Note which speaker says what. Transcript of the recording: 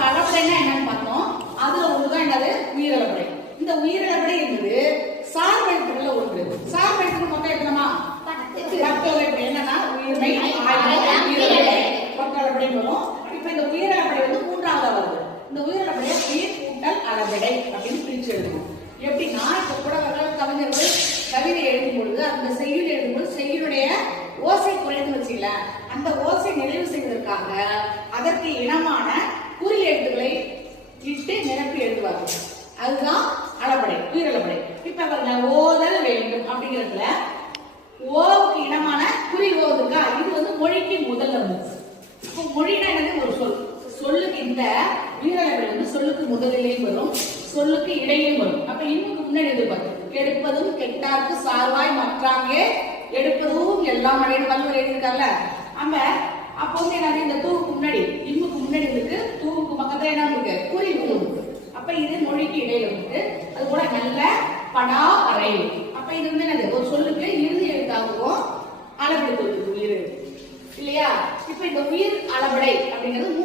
Speaker 1: இப்ப அளபடைனா என்னன்னு பார்த்தோம். அதுல ஒண்ணுதான் என்னது? உயிரளபடை இந்த உயிரிழப்படை என்பது சார்பெழுத்துக்கள் ஒன்று. சார்பெழுத்துக்கள் மொத்தம் எத்தனமா? பத்தளபடை என்னன்னா உயிர்மை ஆயுதம் உயிரளபடை வரும். இப்ப இந்த உயிரளபடை வந்து மூன்றாவது வருது. இந்த உயிரளபடையை உயிர் கூட்டல் அளபடை அப்படின்னு பிரிச்சு எழுதணும் எப்படின்னா இப்ப புலவர்கள் கவிஞர்கள் கவிதை எழுதும் பொழுது அந்த செய்யுள் எழுதும்போது பொழுது செய்யுளுடைய ஓசை குறைந்து வச்சுக்கல. அந்த ஓசை நிறைவு செய்வதற்காக அதற்கு இனமான நிரப்பி அதுதான் அளப்படை உயிரளபடை இப்ப பாருங்க ஓதல் வேண்டும் அப்படிங்கிறதுல ஓவுக்கு இனமான குறி ஓதுக்கா இது வந்து மொழிக்கு முதல்ல வந்துச்சு இப்போ மொழினா என்னது? ஒரு சொல். சொல்லுக்கு இந்த உயிரளபடை வந்து சொல்லுக்கு முதலிலேயும் வரும் சொல்லுக்கு இடையிலும் வரும். அப்ப இன்னுக்கு முன்னாடி எதிர்பார்க்கும் கெடுப்பதும் கெட்டார்க்கு சார்வாய் மற்றாங்கே எடுப்பதும் எல்லாம் மழைன்னு வள்ளுவர் எழுதியிருக்கார்ல. நம்ம அப்போ வந்து என்னது? இந்த தூவுக்கு முன்னாடி. படா அறை அப்ப இது வந்து என்னது? ஒரு சொல்லுக்கு இறுதி எழுத்தாகவும் அளவெடுத்து உயிர் இல்லையா? இப்ப இந்த உயிர் அளவடை அப்படிங்கிறது